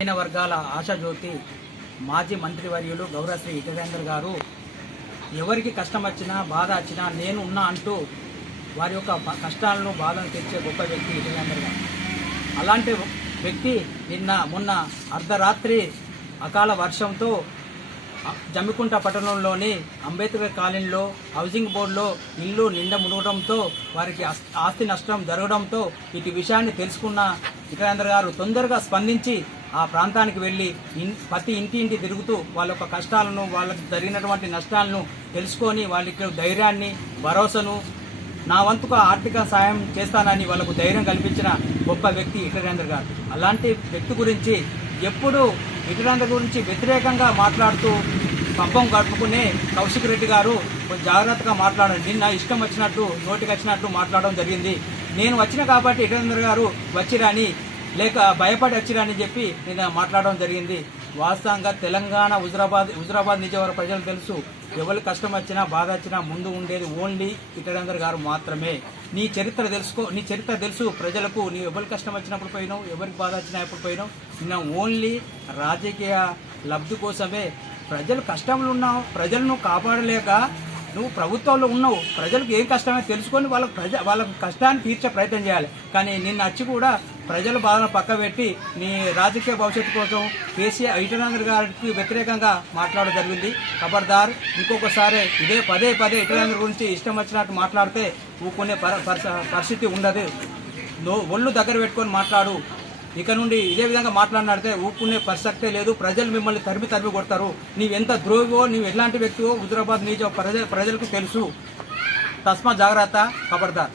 అయిన వర్గాల ఆశాజ్యోతి మాజీ మంత్రివర్యులు గౌరవశ్రీ ఇటరేందర్ గారు ఎవరికి కష్టం వచ్చినా బాధ వచ్చినా నేను ఉన్నా అంటూ వారి యొక్క కష్టాలను బాధను తెచ్చే గొప్ప వ్యక్తి ఇటరేందర్ గారు. అలాంటి వ్యక్తి మొన్న అర్ధరాత్రి అకాల వర్షంతో జమ్మికుంట పట్టణంలోని అంబేద్కర్ కాలనీలో హౌసింగ్ బోర్డులో ఇల్లు నిండా మునగడంతో వారికి ఆస్తి నష్టం జరగడంతో ఇటు విషయాన్ని తెలుసుకున్న ఇటరేందర్ గారు తొందరగా స్పందించి ఆ ప్రాంతానికి వెళ్ళి ప్రతి ఇంటి తిరుగుతూ వాళ్ళ యొక్క కష్టాలను, వాళ్ళకి జరిగినటువంటి నష్టాలను తెలుసుకొని వాళ్ళకి ధైర్యాన్ని, భరోసాను, నా వంతుగా ఆర్థిక సాయం చేస్తానని వాళ్ళకు ధైర్యం కల్పించిన గొప్ప వ్యక్తి ఇటరేందర్ గారు. అలాంటి వ్యక్తి గురించి ఎప్పుడు ఇటరేందర్ గురించి వ్యతిరేకంగా మాట్లాడుతూ పంపం గడుపుకునే కౌశిక్ రెడ్డి గారు జాగ్రత్తగా మాట్లాడండి. నిన్న ఇష్టం వచ్చినట్టు నోటికి వచ్చినట్టు మాట్లాడడం జరిగింది. నేను వచ్చిన కాబట్టి ఇటరేందర్ గారు వచ్చిరని లేక భయపడి వచ్చిరని చెప్పి నేను మాట్లాడడం జరిగింది. వాస్తవంగా తెలంగాణ హుజురాబాద్ నిజవర ప్రజలు తెలుసు, ఎవరికి కష్టం వచ్చినా బాధ వచ్చినా ముందు ఉండేది ఓన్లీ ఇటరేందర్ గారు మాత్రమే. నీ చరిత్ర తెలుసు ప్రజలకు. నీ ఎవరికి కష్టం వచ్చినప్పుడు పోయినావు, ఎవరికి బాధ వచ్చినా ఎప్పుడు పోయినావు. నిన్న ఓన్లీ రాజకీయ లబ్ధి కోసమే ప్రజలు కష్టంలో ఉన్నావు, ప్రజలను కాపాడలేక నువ్వు ప్రభుత్వంలో ఉన్నావు. ప్రజలకు ఏం కష్టమే తెలుసుకొని వాళ్ళ కష్టాన్ని తీర్చే ప్రయత్నం చేయాలి. కానీ నిన్న వచ్చి కూడా ప్రజల బాధను పక్కబెట్టి నీ రాజకీయ భవిష్యత్తు కోసం ఇటరేందర్ గారికి వ్యతిరేకంగా మాట్లాడడం జరిగింది. ఖబర్దార్, ఇంకొకసారి ఇదే పదే ఇటరేందర్ గురించి ఇష్టం వచ్చినట్టు మాట్లాడితే ఊకునే పరిస్థితి ఉండదు. ఒళ్ళు దగ్గర పెట్టుకొని మాట్లాడు. ఇక నుండి ఇదే విధంగా మాట్లాడితే ఊపుకునే ప్రసక్తే లేదు. ప్రజలు మిమ్మల్ని తరిమి కొడతారు. నీవెంత ద్రోహివో, నీవు ఎలాంటి వ్యక్తివో హుజురాబాద్ నిజ ప్రజలకు తెలుసు. తస్మా జాగ్రత్త, ఖబర్దార్.